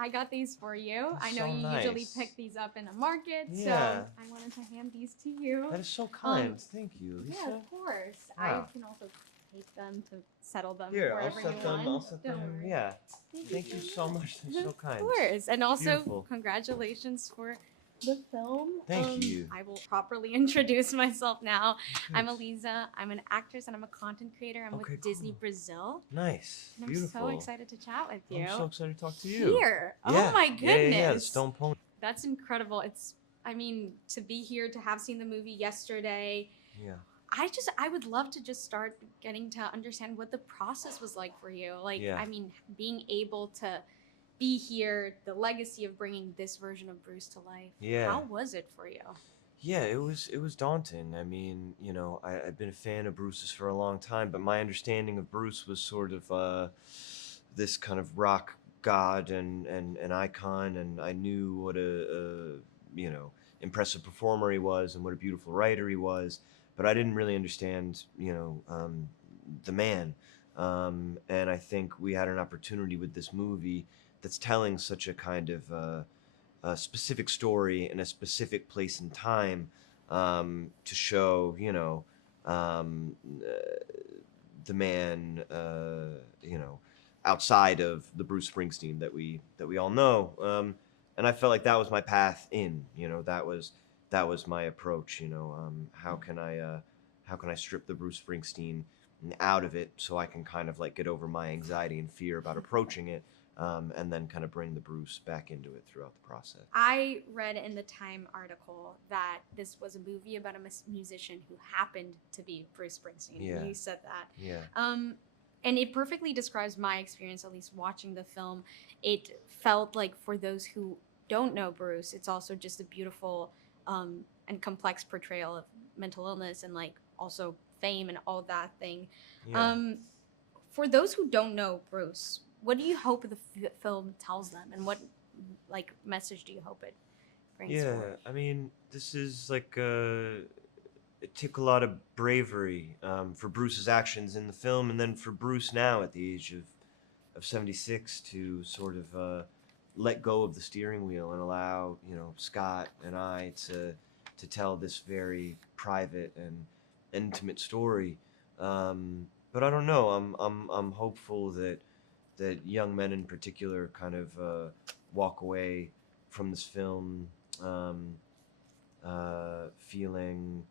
I got these for you. That's I know so you nice. usually pick these up in a market, so Yeah. I wanted to hand these to you. That is so kind. Thank you, Lisa. Yeah, of course. Wow. I can also take them to settle them Here, I'll wherever set you them. want. I'll set them. Don't worry. Yeah. Thank you so much. That's so kind. Of course. And also, Beautiful. congratulations for the film. Thank you. I will properly introduce myself now. Good. I'm Eliza. I'm an actress and I'm a content creator. I'm Okay, with Disney cool. Brazil. Nice. And I'm Beautiful. so excited to chat with you. I'm so excited to talk to you. Here. Yeah. Oh my goodness. Yeah, the Stone Pony. That's incredible. I mean, to be here, to have seen the movie yesterday. Yeah. I would love to just start getting to understand what the process was like for you. Like, Yeah. I mean, being able to be here, the legacy of bringing this version of Bruce to life. Yeah. How was it for you? Yeah, it was daunting. I mean, you know, I've been a fan of Bruce's for a long time, but my understanding of Bruce was sort of this kind of rock god and an icon, and I knew what a you know, impressive performer he was and what a beautiful writer he was, but I didn't really understand, you know, the man. And I think we had an opportunity with this movie that's telling such a kind of a specific story in a specific place and time, to show, you know, the man, you know, outside of the Bruce Springsteen that we all know. And I felt like that was my path in. You know, that was my approach. You know, how can I strip the Bruce Springsteen out of it so I can kind of like get over my anxiety and fear about approaching it, and then kind of bring the Bruce back into it throughout the process. I read in the Time article that this was a movie about a musician who happened to be Bruce Springsteen. Yeah. You said that. Yeah. And it perfectly describes my experience, at least watching the film. It felt like for those who don't know Bruce, it's also just a beautiful and complex portrayal of mental illness and like also fame and all that thing. Yeah. For those who don't know Bruce, what do you hope the film tells them, and what like message do you hope it brings Yeah, forward? I mean, this is like it took a lot of bravery for Bruce's actions in the film, and then for Bruce now at the age of 76 to sort of let go of the steering wheel and allow, you know, Scott and I to tell this very private and intimate story. But I don't know. I'm hopeful that young men in particular kind of walk away from this film feeling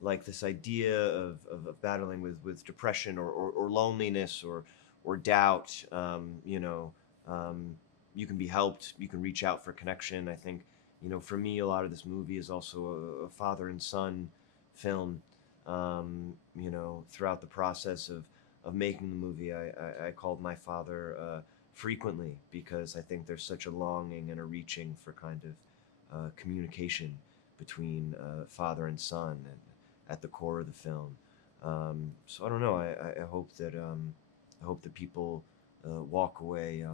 like this idea of battling with depression or loneliness or doubt, you know, you can be helped, you can reach out for connection. I think, you know, for me, a lot of this movie is also a father and son film. You know, throughout the process of making the movie, I called my father frequently because I think there's such a longing and a reaching for kind of communication between father and son, and at the core of the film. So I don't know. I hope that people walk away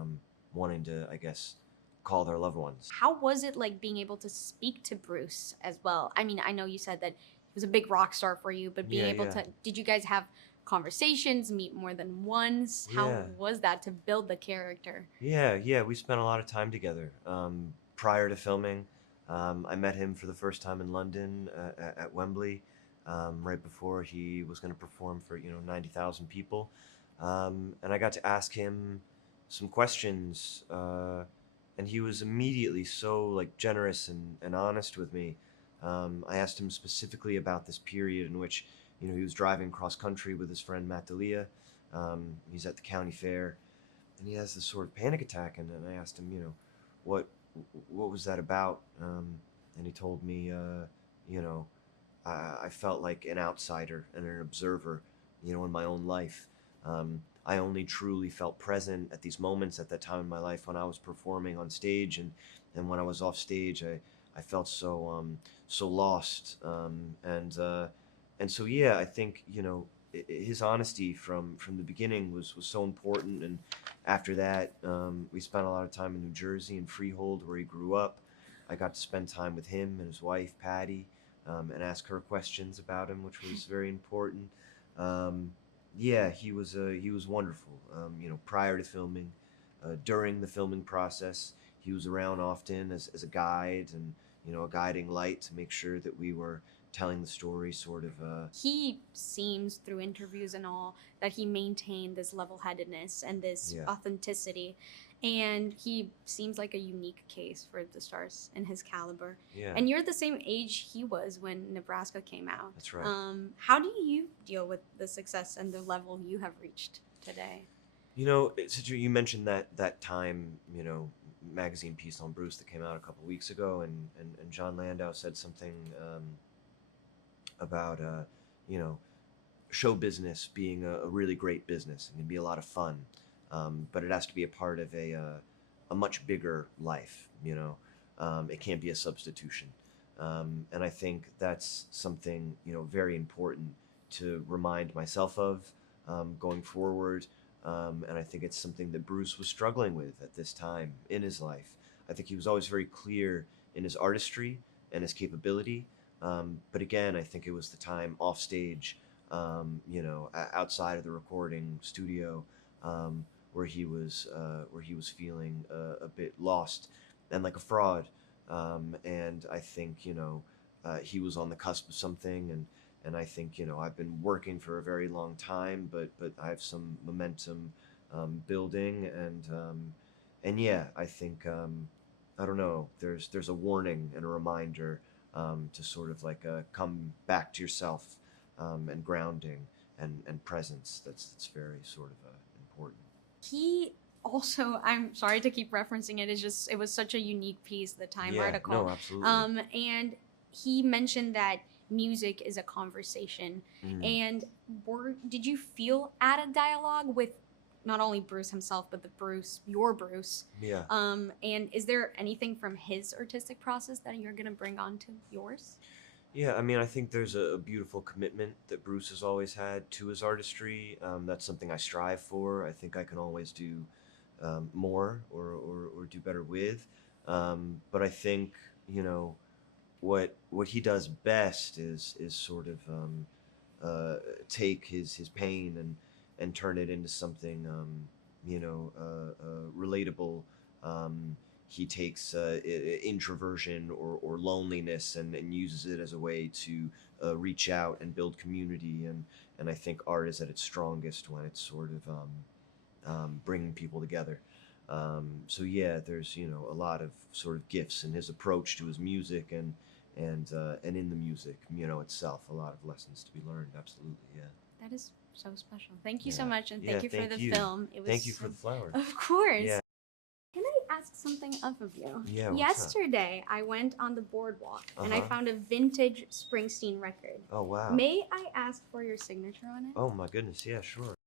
wanting to, I guess, call their loved ones. How was it like being able to speak to Bruce as well? I mean, I know you said that he was a big rock star for you, but being able to, did you guys have conversations, meet more than once? How was that to build the character? Yeah, we spent a lot of time together. Prior to filming, I met him for the first time in London at Wembley, right before he was going to perform for, you know, 90,000 people. And I got to ask him some questions, and he was immediately so like generous and honest with me. I asked him specifically about this period in which, you know, he was driving cross country with his friend Matt D'Elia. He's at the county fair, and he has this sort of panic attack. And I asked him, you know, what was that about? And he told me, you know, I felt like an outsider and an observer, you know, in my own life. I only truly felt present at these moments at that time in my life when I was performing on stage, and when I was off stage, I felt so so lost. And so yeah, I think, you know, his honesty from the beginning was so important. And after that, we spent a lot of time in New Jersey in Freehold, where he grew up. I got to spend time with him and his wife Patty, and ask her questions about him, which was very important. Yeah, he was wonderful. You know, prior to filming, during the filming process. He was around often as a guide and, you know, a guiding light to make sure that we were telling the story sort of. He seems through interviews and all that he maintained this level-headedness and this Yeah. authenticity, and he seems like a unique case for the stars in his caliber. Yeah. And you're the same age he was when Nebraska came out. That's right. How do you deal with the success and the level you have reached today? You know, you mentioned that Time, you know, magazine piece on Bruce that came out a couple weeks ago, and John Landau said something about you know, show business being a really great business and can be a lot of fun, but it has to be a part of a much bigger life. You know, it can't be a substitution, and I think that's something, you know, very important to remind myself of going forward. And I think it's something that Bruce was struggling with at this time in his life. I think he was always very clear in his artistry and his capability. But again, I think it was the time off stage, you know, outside of the recording studio, where he was feeling a bit lost and like a fraud. And I think, you know, he was on the cusp of something, and I think, you know, I've been working for a very long time, but I have some momentum building, and yeah, I think I don't know. There's a warning and a reminder to sort of like come back to yourself, and grounding and presence. That's very sort of important. He also, I'm sorry to keep referencing it, it's just, it was such a unique piece, the Time Yeah, article. no, absolutely. And he mentioned that music is a conversation. Mm. And did you feel at a dialogue with not only Bruce himself, but your Bruce? Yeah. And is there anything from his artistic process that you're gonna bring on to yours? Yeah, I mean, I think there's a beautiful commitment that Bruce has always had to his artistry. That's something I strive for. I think I can always do more or do better with. But I think, you know, what he does best is sort of take his pain and turn it into something, you know, relatable. He takes introversion or loneliness and uses it as a way to reach out and build community, and I think art is at its strongest when it's sort of bringing people together. So yeah, there's, you know, a lot of sort of gifts in his approach to his music and in the music, you know, itself, a lot of lessons to be learned. Absolutely, yeah. That is so special. Thank you so Yeah. much, and Yeah, thank you for thank the you. film. It was Thank you for the flower. Of course. Yeah. Can I ask something of you? Yeah, what's up? Yesterday, I went on the boardwalk and I Uh-huh. found a vintage Springsteen record. Oh wow. May I ask for your signature on it? Oh my goodness, yeah, sure.